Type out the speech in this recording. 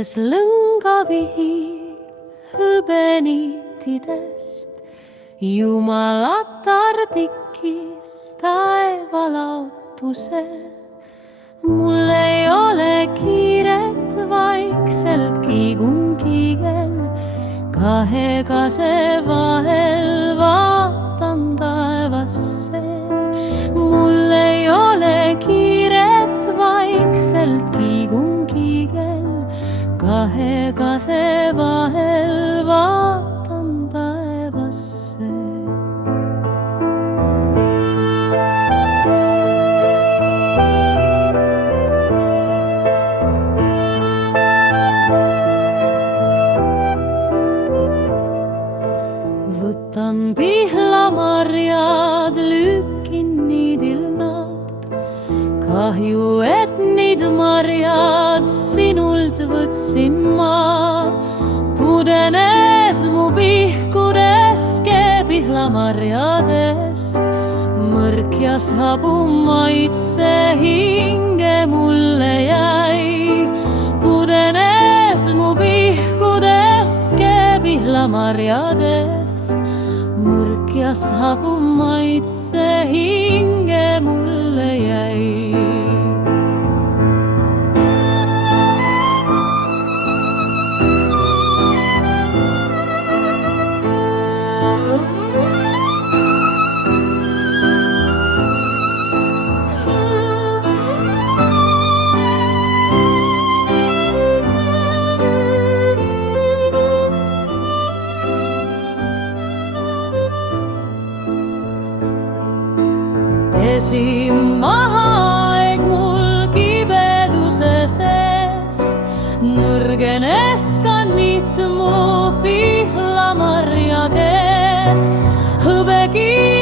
tõuses lõngavihi hõbenitidest. Jumalatar tikkis taevalaotuse. Mul ei ole kiiret, vaikselt kiigun kiigel. Kahe kase vahel vaatan taevasse. Mul ei ole kiiret, vaikselt kiigun kiigel. Kahe kase vahel vaatan taevasse. Võtan pihlamarjad, lükkin niidil nad. Kahju, et niid marjad sinult võtsin ma. Pudenes mu pihkudeske pihlamarjadest. Mõrk ja sabu maitse hinge mulle jäi. Pudenes mu pihkudeske pihlamarjadest. Mõrk ja sabu maitse hinge mulle jäi. Pesi maha aeg mul kibeduse seest. Nõrgenes ka niit mu pihlamarja kees. Hõbeki